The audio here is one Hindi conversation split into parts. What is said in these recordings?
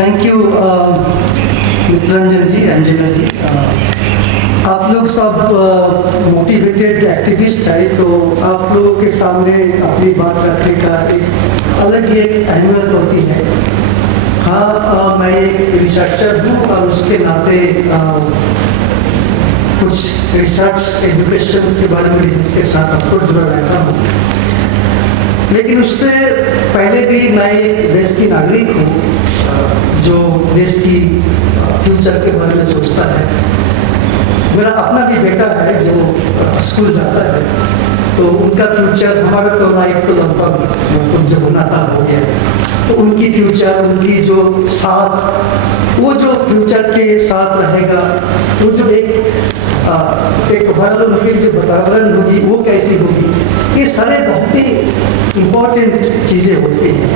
थैंक यू मित्रंजन जी, अंजना जी। आप लोग सब मोटिवेटेड एक्टिविस्ट है, तो आप लोगों के सामने अपनी बात रखने का एक अलग ही एक अहमियत होती है। हाँ, मैं एक रिसर्चर हूँ और उसके नाते कुछ रिसर्च एजुकेशन के बारे में रिसर्च के साथ आपको जुड़ा रहता हूँ, लेकिन उससे पहले भी मैं देश की नागरिक हूँ जो देश की फ्यूचर के बारे में सोचता है। मेरा अपना भी बेटा है जो स्कूल जाता है, तो उनका फ्यूचर, हमारा तो लाइफ तो लगभग जो होना था हो गया, तो उनकी फ्यूचर, उनकी जो साथ, वो जो फ्यूचर के साथ रहेगा, वो जो एक उनके जो वातावरण होगी वो कैसी होगी, ये सारे बहुत ही इम्पोर्टेंट चीज़ें होती हैं।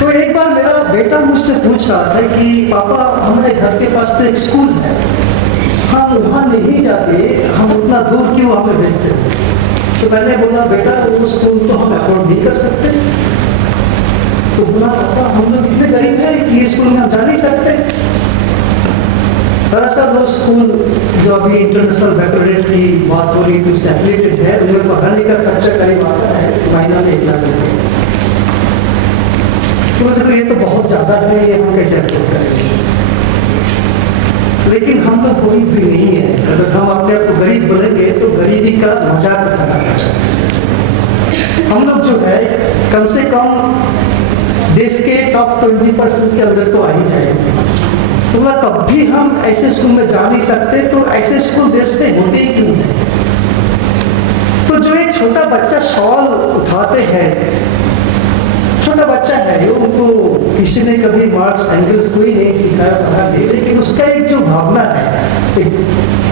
तो एक बार मेरा बेटा मुझसे पूछ रहा था कि पापा, हमारे घर के पास तो एक स्कूल है, हम वहाँ नहीं जाते, हम उतना दूर क्यों हमें भेजते हैं? तो मैंने बोला, बेटा वो स्कूल तो हम अफोर्ड नहीं कर सकते। तो बोला, पापा हम लोग इतने गरीब हैं कि ये स्कूल में हम जा नहीं सकते। दरअसल वो स्कूल जो अभी इंटरनेशनल बैकवर्ड की बात हो रही थी उससे एफिलिएटेड है, उन्हें पढ़ाने का खर्चा करीब आता है महीना में 1 लाख रुपये। तो देखो ये तो बहुत ज़्यादा है, ये हम कैसे अफोर्ड करेंगे? लेकिन हम लोग गरीब भी नहीं है। अगर हम अपने आप को गरीब बोलेंगे तो गरीबी का मजाक उठाना है। हम लोग जो है कम से कम देश के टॉप 20% के अंदर तो आ ही जाएंगे। तो तब भी हम ऐसे स्कूल में जा नहीं सकते, तो ऐसे स्कूल देश में होते ही क्यों हैं? तो जो एक छोटा बच्चा शॉल उठाते हैं, छोटा बच्चा है, उनको किसी ने कभी मार्क्स एंगल्स कोई नहीं सिखाया पढ़ा नहीं, लेकिन उसका एक जो भावना है,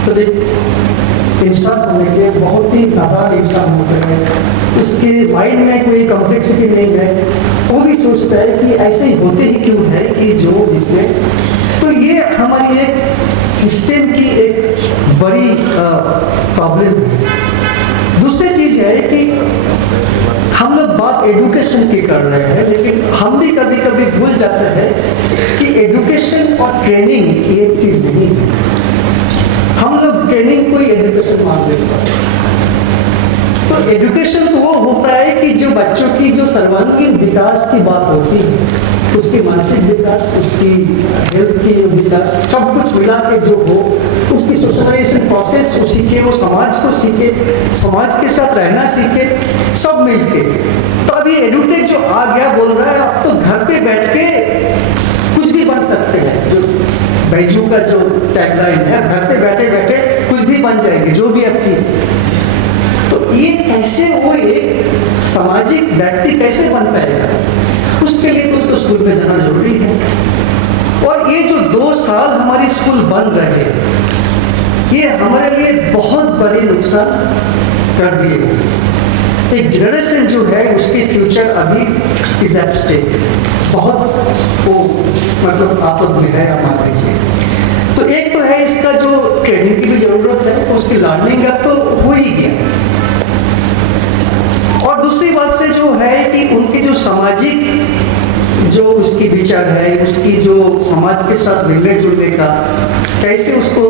तो एक इंसान होने के बहुत ही नादान इंसान होते हैं, उसके माइंड में कोई कॉम्प्लेक्सिटी नहीं है, वो भी सोचता है कि ऐसे ही होते ही क्यों है कि जो जिसमें। तो ये हमारी एक सिस्टम की एक बड़ी प्रॉब्लम है। दूसरी चीज़ है कि हम लोग बात एजुकेशन की कर रहे हैं, लेकिन हम भी कभी कभी भूल जाते हैं कि एजुकेशन और ट्रेनिंग एक चीज़ नहीं है। हम लोग ट्रेनिंग को ही एजुकेशन मान लेते हैं। तो एजुकेशन तो वो होता है कि जो बच्चों की जो सर्वांगीण विकास की बात होती है, उसकी मानसिक विकास, उसकी हेल्थ की विकास, सब कुछ मिला के जो हो, उसकी सोशलाइजेशन प्रोसेस वो सीखे, वो समाज को सीखे, समाज के साथ रहना सीखे, सब मिलके। तो अभी एडुटेक जो आ गया बोल रहा है आप तो घर पे बैठ के कुछ भी बन सकते हैं। जो बैजू का जो टैगलाइन है, घर पे बैठे बैठे कुछ भी बन जाएंगे, जो भी आपकी। तो ये कैसे वो एक सामाजिक व्यक्ति कैसे बन पाएगा? उसके लिए तो उसको स्कूल में जाना जरूरी है। और ये जो 2 साल हमारी स्कूल बंद रहे, ये हमारे लिए बहुत बड़े नुकसान कर दिए। एक जनरेशन जो है उसके फ्यूचर अभी इज एट स्टेक, बहुत वो मतलब आपद में है हमारे लिए। तो एक तो है इसका जो ट्रेनिंग की भी जरूरत है, उसकी लर्निंग है तो हो ही गया। और दूसरी बात से जो है कि उनके जो सामाजिक जो उसकी विचार है, उसकी जो समाज के साथ मिलने जुलने का कैसे उसको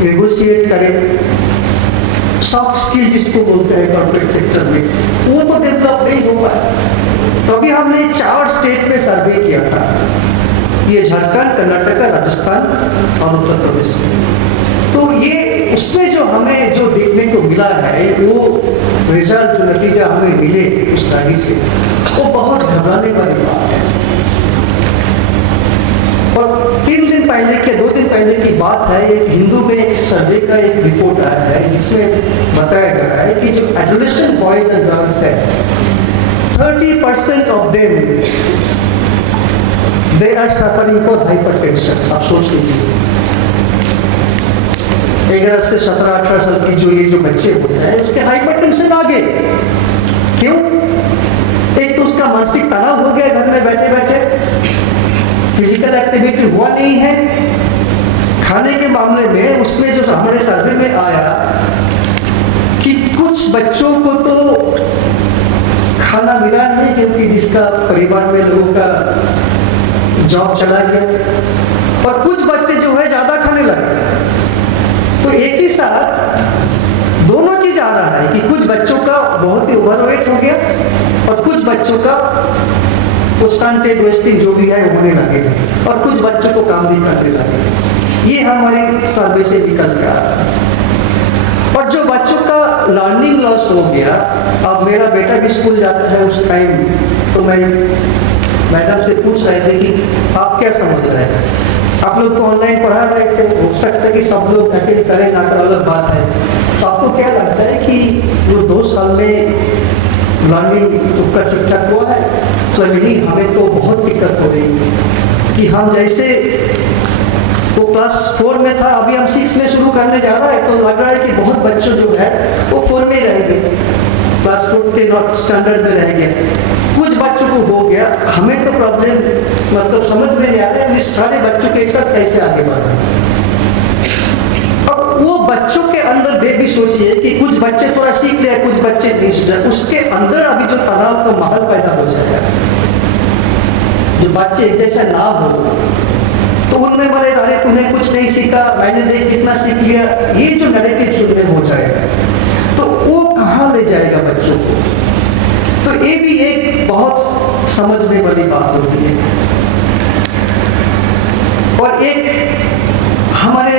नेगोशिएट करें, सॉफ्ट स्किल जिसको बोलते हैं कॉर्पोरेट सेक्टर में, वो तो डेवलप नहीं हो पाया। तो अभी हमने 4 स्टेट में सर्वे किया था, ये झारखंड, कर्नाटक, राजस्थान और उत्तर प्रदेश में। तो ये उसमें जो हमें जो देखने को मिला है, वो रिजल्ट जो नतीजा हमें मिले उस स्टडी से, वो बहुत घबराने वाली बात है। और 3 दिन पहले के 2 दिन पहले की बात है, एक हिंदू में एक सर्वे का एक रिपोर्ट आया है जिसमें बताया गया है कि जो एडोलेसेंट बॉयज एंड गर्ल्स है, 30% of them they are suffering for hypertension. आप सोच लीजिए, 11 से 17-18 साल की जो ये जो बच्चे होते हैं उसके हाइपरटेंशन आ गए। क्यों? एक तो उसका मानसिक तनाव हो गया, घर में बैठे बैठे फिजिकल एक्टिविटी हुआ नहीं है। खाने के मामले में उसमें जो हमारे सर्वे में आया कि कुछ बच्चों को तो खाना मिला नहीं, क्योंकि जिसका परिवार में लोगों का जॉब चला गया, और कुछ बच्चे जो है ज़्यादा खाने लगे। तो एक ही साथ दोनों चीज़ आ रहा है कि कुछ बच्चों का बहुत ही ओवरवेट हो गया और कुछ बच्चों का स्टंटेड वेस्टिंग जो भी है होने लगे, और कुछ बच्चों को काम भी करने लगे। ये हमारी सर्वे से निकल के आ रहा है। और जो बच्चों का लर्निंग लॉस हो गया, अब मेरा बेटा भी स्कूल जाता है उस टाइम, तो मैं मैडम से पूछ रहे थे कि आप क्या समझ रहे हैं, आप लोग तो ऑनलाइन पढ़ा रहे थे, हो सकता है कि सब लोग अटेंड करें ना कर, अलग बात है, तो आपको क्या लगता है कि वो 2 साल में लर्निंग उसका ठीक ठाक हुआ है? तो नहीं, हमें तो बहुत दिक्कत हो रही कि हम जैसे वो क्लास 4 में था, अभी हम 6 में शुरू करने जा रहा है, तो लग रहा है कि बहुत बच्चों जो है वो 4 में रह गए, क्लास 4 के नॉट स्टैंडर्ड में रह गया, कुछ बच्चों को हो गया। हमें तो प्रॉब्लम मतलब समझ में नहीं आ रहा है इस सारे बच्चों के एक साथ कैसे आगे बढ़े। अब वो बच्चों के अंदर भी सोचिए कि कुछ बच्चे थोड़ा सीख ले, कुछ बच्चे नहीं सीख जाए, उसके अंदर अभी जो तनाव का माहौल पैदा हो जाएगा, जो बच्चे एक जैसा ना हो, तो उनमें बोले अरे तूने कुछ नहीं सीखा, मैंने देख कितना सीख लिया, ये जो नैरेटिव शुरू में हो जाएगा, तो वो कहाँ ले जाएगा बच्चों को। तो ये भी एक बहुत समझने वाली बात होती है। और एक हमारे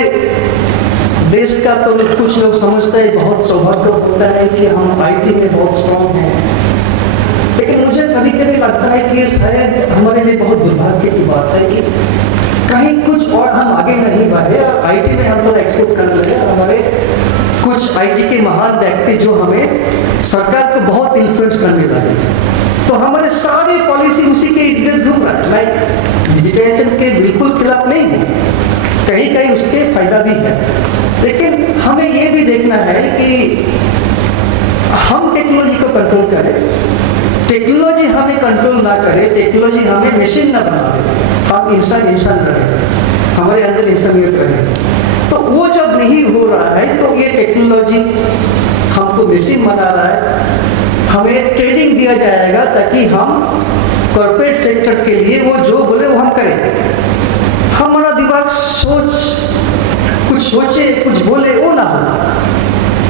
देश का तो कुछ लोग समझते हैं बहुत सौभाग्य होता है कि हम आईटी में बहुत स्ट्रॉन्ग हैं, लेकिन मुझे कभी कभी लगता है कि ये शायद हमारे लिए बहुत दुर्भाग्य की बात है कि कहीं कुछ और हम आगे नहीं बढ़े और आईटी में हम थोड़ा एक्सपोर्ट करने लगे। हमारे कुछ आईटी के महान व्यक्ति जो हमें सरकार को बहुत इन्फ्लुएंस करने लगे, तो हमारे सारे पॉलिसी उसी के इर्द गिर्द घूम रहा है। मैं डिजिटाइजेशन के बिल्कुल खिलाफ नहीं हूँ, कहीं कहीं उसके फायदा भी है, लेकिन हमें ये भी देखना है कि हम टेक्नोलॉजी को कंट्रोल करें, टेक्नोलॉजी हमें कंट्रोल ना करे, टेक्नोलॉजी हमें मशीन ना बना दे, हम इंसान रहे, हमारे अंदर इंसानियत रहे। तो वो जब नहीं हो रहा है तो ये टेक्नोलॉजी हमको मशीन बना रहा है, हमें ट्रेनिंग दिया जाएगा ताकि हम कॉर्पोरेट सेक्टर के लिए वो जो बोले वो हम करें। हमारा दिमाग कुछ सोचे कुछ बोले वो ना हो।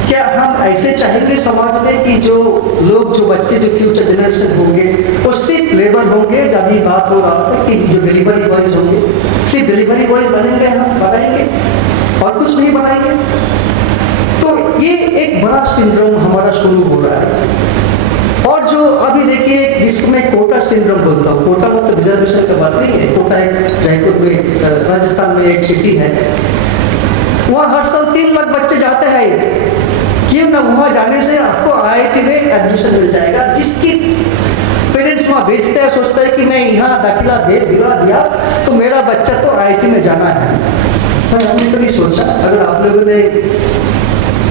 क्या हम ऐसे चाहेंगे समाज में कि जो लोग जो बच्चे जो फ्यूचर जनरेशन होंगे वो सिर्फ लेबर होंगे? जब ये बात हो रहा था कि जो डिलीवरी बॉयज होंगे सिर्फ डिलीवरी बॉयज बनेंगे, हम बनाएंगे और कुछ नहीं बनाएंगे। तो ये एक बड़ा सिंड्रोम हमारा शुरू हो रहा है। और जो अभी देखिए जिसको मैं कोटा सिंड्रोम बोलता हूँ, कोटा मतलब रिजर्वेशन का बात नहीं है, कोटा एक जयपुर में राजस्थान में एक सिटी है, वहाँ हर साल 3 लाख बच्चे जाते हैं। क्यों ना वहाँ जाने से आपको आईआईटी में एडमिशन मिल जाएगा। जिसकी पेरेंट्स वहाँ भेजते हैं, सोचता है कि मैं यहाँ दाखिला दिया तो मेरा बच्चा तो आईआईटी में जाना है। पर हमने कभी सोचा, अगर आप लोगों ने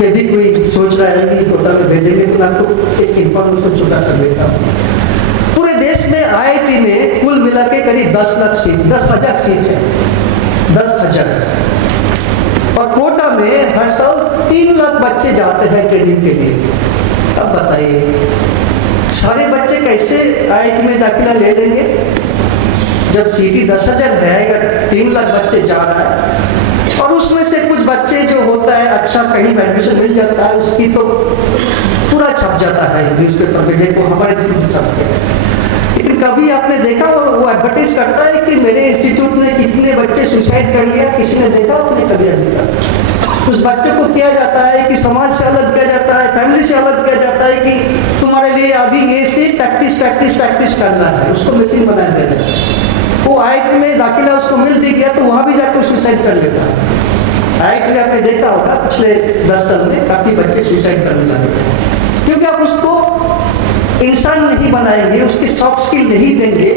भी कोई सोच रहा है कि कोटा में भेजेंगे, तो मैं आपको एक इंफॉर्मेशन छोटा सा देता हूँ। पूरे देश में आईआईटी में कुल मिला के करीब 10 लाख सीट, 10,000 सीट है, 10,000। और कोटा में हर साल 3 लाख बच्चे जाते हैं ट्रेनिंग के लिए। अब बताइए सारे बच्चे कैसे आईआईटी में दाखिला ले लेंगे जब सीटी 10,000 है, अगर 3 लाख बच्चे जा रहा है। और उसमें से कुछ बच्चे जो होता है अच्छा कहीं एडमिशन मिल जाता है, उसकी तो पूरा छप जाता है न्यूज़पेपर में, देखो हमारे छप गया। लेकिन कभी आपने देखा वो एडवर्टाइज करता है कि मेरे इंस्टीट्यूट में कितने बच्चे सुसाइड कर लिया? किसी ने देखा? आपने कभी अभी तक? उस बच्चे को किया जाता है कि समाज से अलग किया जाता है, फैमिली से अलग किया जाता है कि तुम्हारे लिए अभी ये से प्रैक्टिस करना है, उसको मशीन बनाया जाता है। वो आईआईटी में दाखिला उसको मिल भी गया तो वहाँ भी जाकर सुसाइड कर लेता है। आईआईटी में आपने देखा होगा पिछले 10 साल में काफ़ी बच्चे सुसाइड करने लगे, क्योंकि आप उसको इंसान नहीं बनाएंगे, उसके सॉफ्ट स्किल नहीं देंगे,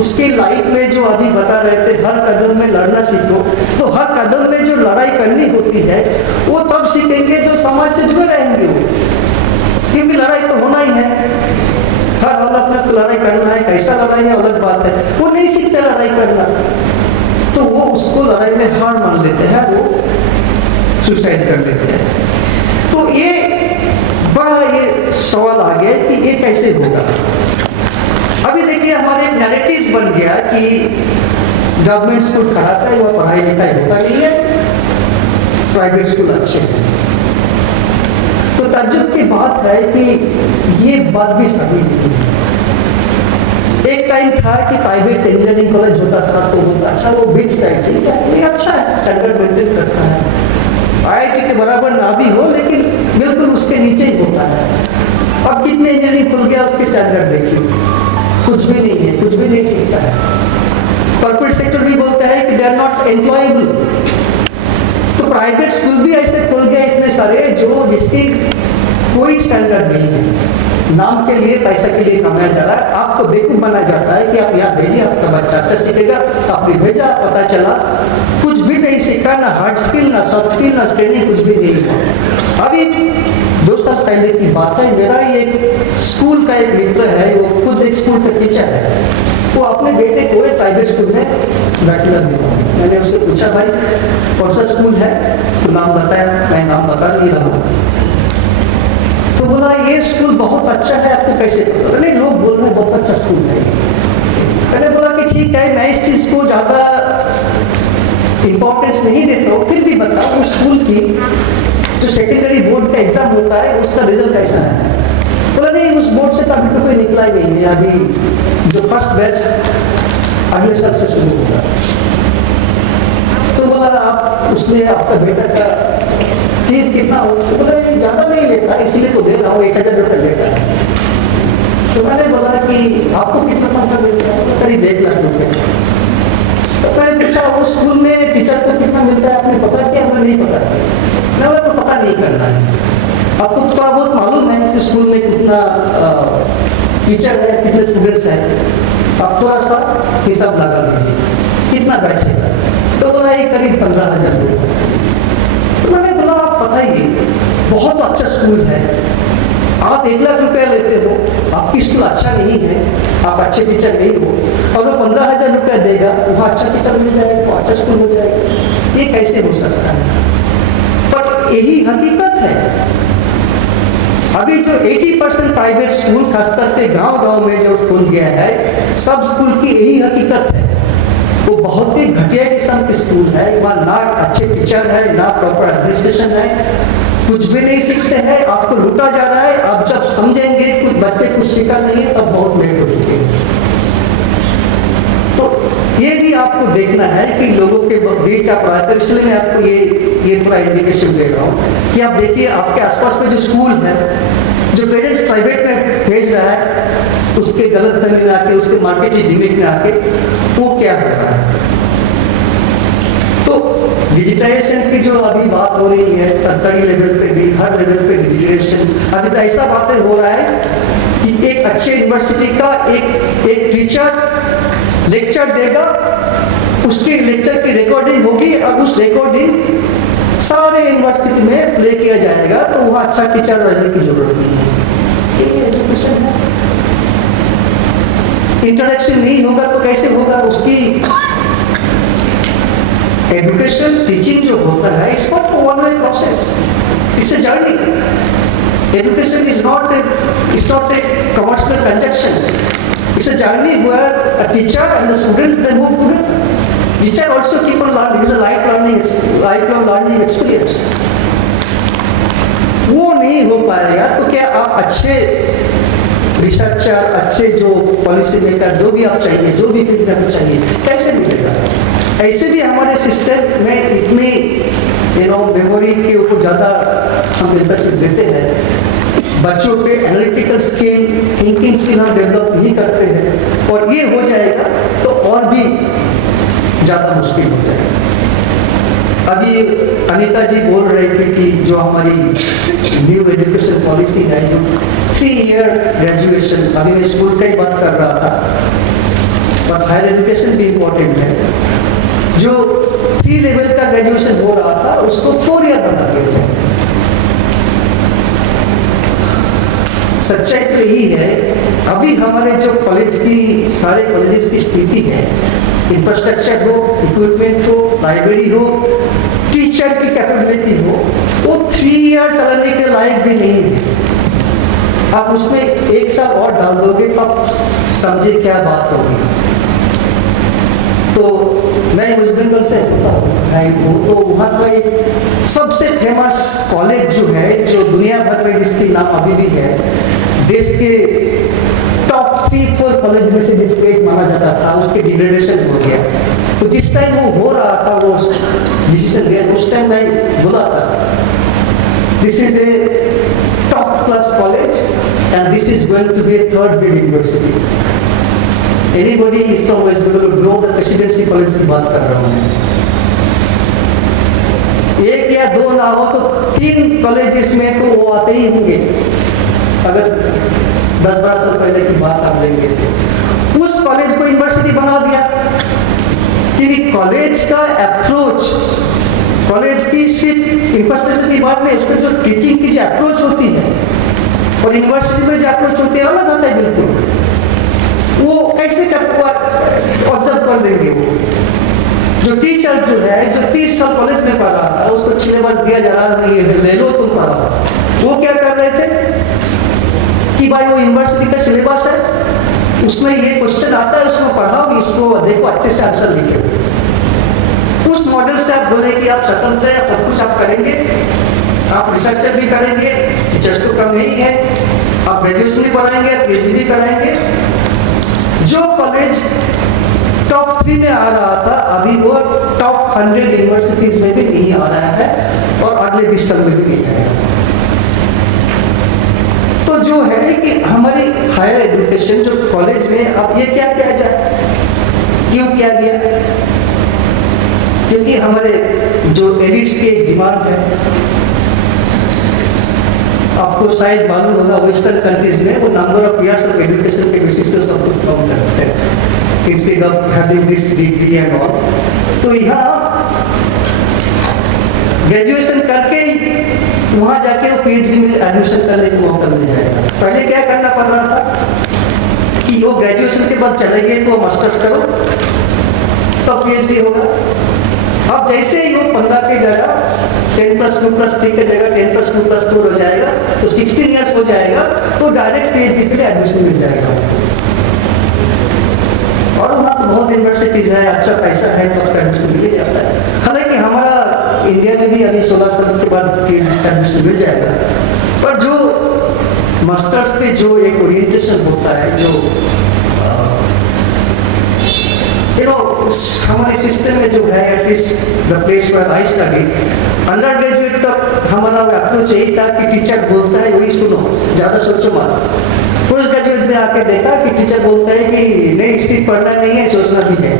उसके लाइफ में जो अभी बता रहे थे हर कदम में लड़ना सीखो, तो हर कदम में जो लड़ाई करनी होती है वो तब सीखेंगे जो समाज से जुड़े रहेंगे वो, क्योंकि लड़ाई तो होना ही है, हर हालत में तो लड़ाई करना है। कैसा लड़ाई है अलग बात है, वो नहीं सीखते लड़ाई करना, तो वो उसको लड़ाई में हार मान लेते हैं, वो सुसाइड कर लेते हैं। तो ये बड़ा ये सवाल आ गया कि ये कैसे होगा। अभी देखिए हमारे एक नैरेटिव बन गया कि गवर्नमेंट स्कूल खराब है, वह पढ़ाई लिखाई होता नहीं है, प्राइवेट स्कूल अच्छे हैं। तो ताज्जुब की बात है कि ये बात भी सही नहीं है। एक टाइम था कि प्राइवेट इंजीनियरिंग कॉलेज होता था तो बोलता अच्छा वो बिट साइड ठीक है, ये अच्छा है, स्टैंडर्ड मेंटेन करता है, IIT के बराबर ना भी हो लेकिन बिल्कुल उसके नीचे ही होता है। अब कितने इंजीनियरिंग खुल गया, उसकी स्टैंडर्ड देखिए, कुछ भी नहीं है, कुछ भी नहीं सीखता है। कॉर्पोरेट सेक्टर भी बोलता है कि दे आर नॉट एम्प्लॉयबल। तो प्राइवेट स्कूल भी ऐसे खुल गए इतने सारे जो जिसकी कोई स्टैंडर्ड नहीं है, नाम के लिए पैसा के लिए कमाया जा रहा है। आपको बेवकूफ बनाया जाता है कि आप यहाँ भेजिए, आपका बच्चा अच्छा सीखेगा, आपने भेजा, पता चला कुछ भी नहीं सीखा, ना हार्ड स्किल, ना सॉफ्ट स्किल, ना ट्रेनिंग, कुछ भी नहीं हुआ। अभी 2 साल पहले की बात है, मेरा ही एक स्कूल का एक मित्र है, वो खुद एक स्कूल का टीचर है, वो अपने बेटे को एक प्राइवेट स्कूल में दाखिला दिया। मैंने उससे पूछा भाई कौन सा स्कूल है, तो नाम बताया, मैं नाम बता नहीं रहा हूँ। तो बोला ये स्कूल बहुत अच्छा है, आपको कैसे पता? नहीं, लोग बोल रहे हैं बहुत अच्छा स्कूल है। मैंने बोला कि ठीक है, मैं इस चीज़ को ज़्यादा इम्पोर्टेंस नहीं देता हूँ, फिर भी बताओ उस स्कूल की जो सेकेंडरी बोर्ड का एग्जाम होता है उसका रिजल्ट कैसा है? बोला नहीं, उस बोर्ड से तो अभी तो कोई निकला ही नहीं है, अभी जो फर्स्ट बैच अगले साल से शुरू होगा। तो बोला आप उसमें आपका बेटा का फीस कितना हो? तो बोला ज़्यादा नहीं लेता, इसीलिए तो दे रहा हूँ, 1000 रुपये लेता है। तो मैंने बोला कि आपको कितना तनख्वाह मिलता है? करीब 1 लाख रुपये। तो मैंने पूछा उस स्कूल में टीचर को कितना मिलता है, आपने पता किया? हमें नहीं पता। मैं तो पता नहीं करना है, आपको थोड़ा बहुत मालूम है इस स्कूल में कितना टीचर है, कितने स्टूडेंट्स हैं, आप थोड़ा सा हिसाब लगा लीजिए कितना बैठेगा। तो बोला ये करीब 15,000 रुपये। तो मैंने बोला आप बताइए, बहुत अच्छा स्कूल है, आप 1 लाख रुपया लेते हो, आपकी स्कूल अच्छा नहीं है, आप अच्छे टीचर नहीं हो, और वो 15,000 रुपया देगा, वहाँ अच्छा टीचर मिल जाएगा, वो अच्छा स्कूल हो जाएगा, ये कैसे हो सकता है? पर यही हकीकत है। अभी जो 80% प्राइवेट स्कूल खासकर के गांव-गांव में जो खुल गया है, सब स्कूल की यही हकीकत है। वो बहुत ही घटिया किस्म के स्कूल है, वहाँ ना अच्छे टीचर है, ना प्रॉपर एडमिनिस्ट्रेशन है, कुछ भी नहीं सीखते हैं, आपको लूटा जा रहा है। आप जब समझेंगे कुछ बच्चे कुछ सीखा नहीं है, तब बहुत लेट हो चुके हैं। तो ये भी आपको देखना है कि लोगों के बीच आप रहे, तो इसलिए मैं आपको ये थोड़ा इंडिकेशन दे रहा हूँ कि आप देखिए आपके आसपास में जो स्कूल है, जो पेरेंट्स प्राइवेट में भेज रहा है, उसके गलत फहमी में आके, उसके मार्केटिंग दिमाग में आके वो क्या हो रहा है। तो डिजिटाइजेशन की जो अभी बात हो रही है, सरकारी लेवल पे भी, हर लेवल पे डिजिटाइजेशन, अभी तो ऐसा बातें हो रहा है कि एक अच्छे यूनिवर्सिटी का एक टीचर लेक्चर देगा, उसके लेक्चर की रिकॉर्डिंग होगी और उस रिकॉर्डिंग सारे यूनिवर्सिटी में प्ले किया जाएगा, तो वहाँ अच्छा टीचर रहने की जरूरत नहीं है। ये एजुकेशन है। इंट्रोडक्शन नहीं होगा तो कैसे होगा? उसकी एजुकेशन टीचिंग जो होता है, it's not one way process, it's a journey. Education is not a commercial transaction, it's a journey where a teacher and the students they move together. Teacher also keep on learning, it's a lifelong learning experience. वो नहीं हो पाएगा तो क्या आप अच्छे रिसर्चर, अच्छे जो पॉलिसी मेकर, जो भी आप चाहिए, जो भी फील्ड आपको चाहिए, कैसे मिलेगा? ऐसे भी हमारे सिस्टम में इतनी मेमोरी के ऊपर ज़्यादा हम एम्फेसिस देते हैं, बच्चों पे एनालिटिकल स्किल, थिंकिंग स्किल हम डेवलप नहीं करते हैं, और ये हो जाएगा तो और भी ज़्यादा मुश्किल हो जाएगा। अभी अनीता जी बोल रहे थे कि जो हमारी न्यू एजुकेशन पॉलिसी है, जो 3 ईयर ग्रेजुएशन, अभी मैं स्कूल का ही बात कर रहा था और हायर एजुकेशन भी इम्पोर्टेंट है, जो 3 लेवल का ग्रेजुएशन हो रहा था उसको 4 ईयर बना दिया जाए। सच्चाई तो यही है, अभी हमारे जो कॉलेज की, सारे कॉलेजेस की स्थिति है, इंफ्रास्ट्रक्चर हो, इक्विपमेंट हो, लाइब्रेरी हो, टीचर की कैपेबिलिटी हो, वो 3 ईयर चलाने के लायक भी नहीं है। आप उसमें एक साल और डाल दोगे तो आप समझे क्या बात होगी। तो मैं वेस्ट बंगाल से हूँ, तो वहाँ का एक सबसे फेमस कॉलेज जो है, जो दुनिया भर में जिसकी नाम अभी भी है, देश के टॉप 3-4 कॉलेज में से जिसको एक माना जाता था, उसके डिग्रेडेशन हो गया। तो जिस टाइम वो हो रहा था, वो डिसीजन लिया, उस टाइम मैं बोला था this is a top class college and this is going to be a third big university. Anybody is from West Bengal know the Presidency College की बात कर रहा हूँ मैं। एक या दो ना हो तो 3 कॉलेजेस में तो वो आते ही होंगे, अगर 10-12 साल पहले की बात आप लेंगे तो। उस कॉलेज को यूनिवर्सिटी बना दिया क्योंकि कॉलेज का अप्रोच, कॉलेज की सिर्फ इंफ्रास्ट्रक्चर की बात नहीं, उसमें जो टीचिंग की जो अप्रोच होती है और यूनिवर्सिटी में जो अप्रोच होती है अलग होता है बिल्कुल। वो कैसे ऑब्जर्व कर लेंगे? वो जो टीचर जो है, जो 30 साल कॉलेज में पढ़ा था, उसको सिलेबस दिया जा रहा नहीं है, ले लो तुम पढ़ाओ, वो क्या कर रहे थे कि भाई वो यूनिवर्सिटी का सिलेबस है, उसमें ये क्वेश्चन आता है, उसको पढ़ाओ, इसको देखो अच्छे से आंसर लिखे। उस मॉडल से आप बोले कि आप स्वतंत्र है, सब कुछ आप करेंगे, आप रिसर्चर भी करेंगे, टीचर्स तो कम नहीं है, आप ग्रेजुएशन भी पढ़ाएंगे, PhD भी कराएंगे। जो कॉलेज टॉप 3 में आ रहा था, अभी वो टॉप 100 यूनिवर्सिटीज में भी नहीं आ रहा है और अगले 20 साल में भी नहीं आएगा। तो जो है कि हमारी हायर एजुकेशन जो कॉलेज में, अब ये क्या किया जाए, क्यों किया गया? क्योंकि हमारे जो एलिट्स की एक डिमांड है, आपको शायद मालूम होगा वेस्टर्न कंट्रीज में वो number of years of education के बेसिस पे सब कुछ काउंट करते हैं instead of having this degree and all. तो यहाँ ग्रेजुएशन करके वहाँ जाके वो PhD में एडमिशन करने का मौका मिल जाएगा। पहले क्या करना पड़ रहा था कि वो ग्रेजुएशन के बाद चले गए तो मास्टर्स करो तब PhD होगा। अब जैसे ही वो 15 की जगह 10+2+3 की जगह 10+2+4 हो जाएगा, तो 16 इयर्स हो जाएगा, तो डायरेक्ट PhD के लिए एडमिशन मिल जाएगा। और वहाँ तो बहुत यूनिवर्सिटीज है, अच्छा पैसा है तो आपका एडमिशन मिल जाता है। हालांकि हमारा इंडिया में भी अभी 16 साल के बाद PhD का एडमिशन मिल जाएगा, पर जो मास्टर्स पे जो एक ओरिएंटेशन होता है, जो हमारे सिस्टम में जो है, at least the place where I study, undergraduate तक हमारा अप्रोच यही था कि टीचर बोलता है वही सुनो, ज़्यादा सोचो मत। पोस्ट ग्रेजुएट में आके देखा कि टीचर बोलता है कि नहीं इसकी पढ़ना नहीं है, सोचना भी है।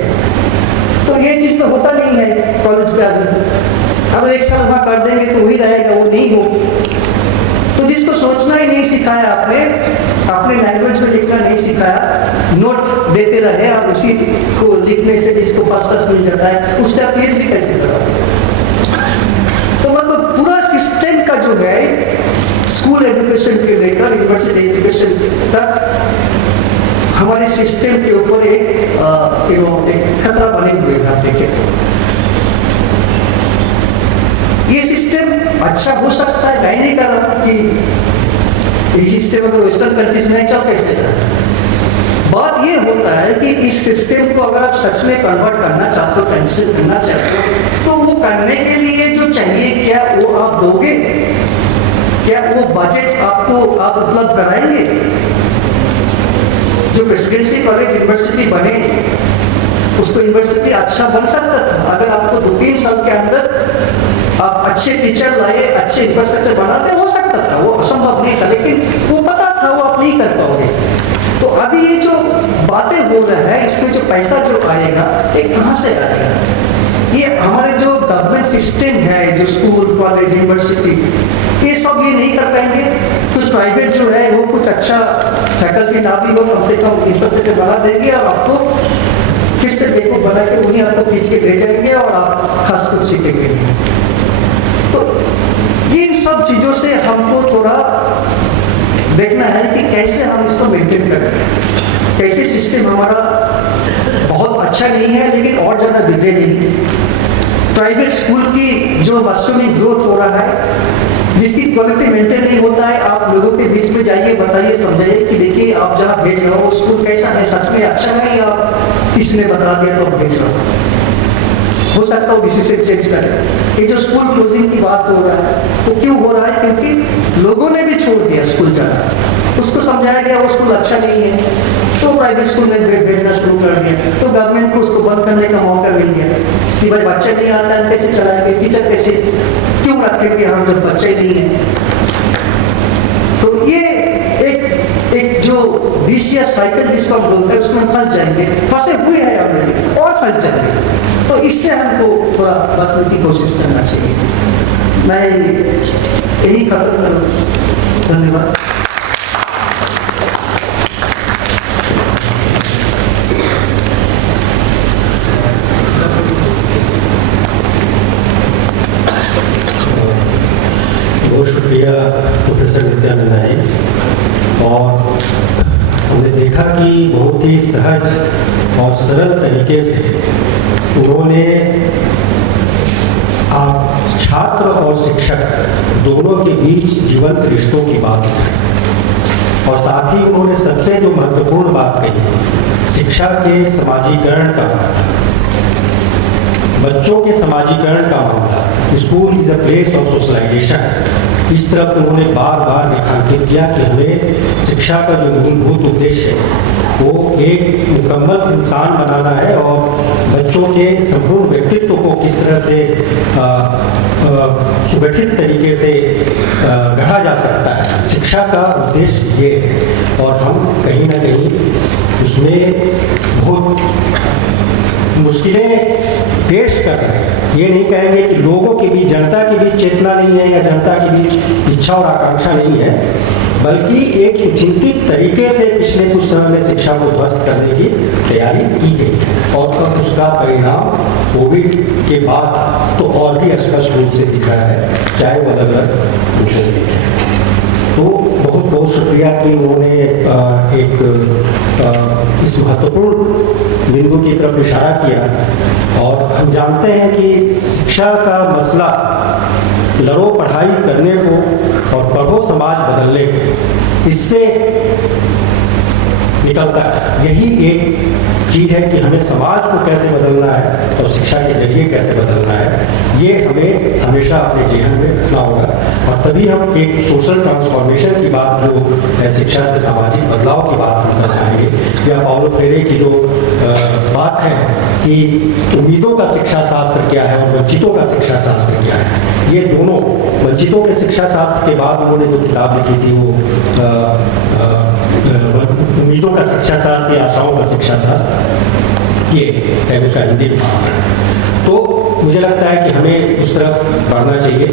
तो ये चीज़ तो होता नहीं है कॉलेज पे आदमी। अब एक साल वहाँ कर देंगे तो वही रहेगा, वो नहीं हो। तो जिसको सोचना ही नहीं सिखाया आपने, अपने लैंग्वेज में लिखना नहीं सिखाया, नोट देते रहे आप उसी को लिखने से जिसको फर्स्ट मिल जाता है, उससे आप PhD कैसे करोगे? तो मतलब पूरा सिस्टम का जो है, स्कूल एजुकेशन के लेकर यूनिवर्सिटी एजुकेशन तक हमारे सिस्टम के ऊपर एक खतरा बने हुए हैं। देखिए ये सिस्टम अच्छा हो सकता है, मैं नहीं कर रहा कि ये सिस्टम अगर वेस्टर्न कंट्रीज में चल कैसे जाए। बात ये होता है कि इस सिस्टम को अगर आप सच में कन्वर्ट करना चाहते हो, ट्रांजिशन करना चाहते हो, तो वो करने के लिए जो चाहिए क्या वो आप दोगे? क्या वो बजट आपको आप उपलब्ध कराएंगे? जो प्रेसिडेंसी कॉलेज यूनिवर्सिटी बने, उसको यूनिवर्सिटी अच्छा बन सकता था अगर आपको 2-3 साल के अंदर आप अच्छे टीचर लाए, अच्छे इंफ्रास्ट्रक्चर बनाते, हो सकता था। वो असंभव नहीं था, लेकिन वो पता था वो आप नहीं कर पाओगे। तो अभी ये जो बातें हो रहा है, इसमें जो पैसा जो आएगा, ये कहाँ से आएगा? ये हमारे जो गवर्नमेंट सिस्टम है, जो स्कूल, कॉलेज, यूनिवर्सिटी, ये सब ये नहीं कर पाएंगे। कुछ प्राइवेट जो है वो कुछ अच्छा फैकल्टी ना भी हो, कम से कम इंफ्रास्ट्रक्चर बना देंगे और आपको फिर से बेवकूफ बना के उन्हीं आपको खींच के ले जाएंगे और आप खास कुछ सीखेंगे। तो इन सब चीज़ों से हमको थोड़ा देखना है कि कैसे हम इसको मेंटेन करें, कैसे सिस्टम हमारा बहुत अच्छा नहीं है लेकिन और ज़्यादा बिगड़े नहीं। प्राइवेट स्कूल की जो वास्तव में ग्रोथ हो रहा है, जिसकी क्वालिटी मेंटेन नहीं होता है, आप लोगों के बीच में जाइए, बताइए, समझाइए कि देखिए आप जहाँ भेज रहे हो वो स्कूल कैसा है, सच में अच्छा है या किसने बता दिया तो आप भेज रहे हो सकता है वो डिसीजन चेंज करे। ये जो स्कूल क्लोजिंग की बात हो रहा है तो क्यों हो रहा है, क्योंकि लोगों ने भी छोड़ दिया स्कूल जाना, उसको समझाया गया वो स्कूल अच्छा नहीं है तो प्राइवेट स्कूल में भेजना शुरू कर दिया, तो गवर्नमेंट को उसको बंद करने का मौका मिल गया कि भाई बच्चा नहीं आता है कैसे चलाएंगे, टीचर कैसे क्यों रखेंगे हम जब बच्चे ही नहीं है। तो ये एक जो विशियस साइकिल जिसको हम बोलते हैं उसमें फंस जाएंगे, फंसे हुए हैं ऑलरेडी और फंस जाएंगे। तो इससे हमको थोड़ा बचने की कोशिश करना चाहिए। मैं यही खत्म करूँ, धन्यवाद। बहुत शुक्रिया प्रोफेसर नित्यानंद जी। और हमने देखा कि बहुत ही सहज और सरल तरीके से उन्होंने छात्र और शिक्षक दोनों के बीच जीवंत रिश्तों की बात की और साथ ही उन्होंने सबसे जो महत्वपूर्ण बात कही शिक्षा के समाजीकरण का, बच्चों के समाजीकरण का मामला, school is a place of socialisation, इस तरफ उन्होंने बार बार रेखांकित किया कि हमें शिक्षा का जो मूलभूत उद्देश्य है वो एक मुकम्मल इंसान बनाना है और बच्चों के संपूर्ण व्यक्तित्व को किस तरह से सुगठित तरीके से गढ़ा जा सकता है। शिक्षा का उद्देश्य ये है और हम कहीं ना कहीं उसमें बहुत मुश्किलें पेश कर रहे हैं। ये नहीं कहेंगे कि लोगों के बीच, जनता के बीच चेतना नहीं है या जनता के बीच इच्छा और आकांक्षा नहीं है, बल्कि एक सुचिंतित तरीके से पिछले कुछ समय में शिक्षा को ध्वस्त करने की तैयारी की गई है और अब उसका परिणाम कोविड के बाद तो और भी स्पष्ट रूप से दिख रहा है, चाहे वो अलग अलग रूपों में। तो बहुत बहुत शुक्रिया कि उन्होंने इस महत्वपूर्ण बिंदु की तरफ इशारा किया। और हम जानते हैं कि शिक्षा का मसला लड़ो पढ़ाई करने को और पढ़ो समाज बदलने को, इससे निकलता है। यही एक चीज़ है कि हमें समाज को कैसे बदलना है और शिक्षा के जरिए कैसे बदलना है, ये हमें हमेशा अपने जीवन में रखना होगा। और तभी हम एक सोशल ट्रांसफॉर्मेशन की बात, जो है शिक्षा से सामाजिक बदलाव की बात हम कर पाएंगे। या पाउलो फ्रेरे की जो बात है कि उम्मीदों का शिक्षा शास्त्र क्या है और वंचितों का शिक्षा शास्त्र क्या है, ये दोनों, वंचितों के शिक्षा शास्त्र के बाद उन्होंने जो किताब लिखी थी वो उम्मीदों का शिक्षा शास्त्र या आशाओं का शिक्षा शास्त्र, ये है उसका हिंदी में। तो मुझे लगता है कि हमें उस तरफ बढ़ना चाहिए।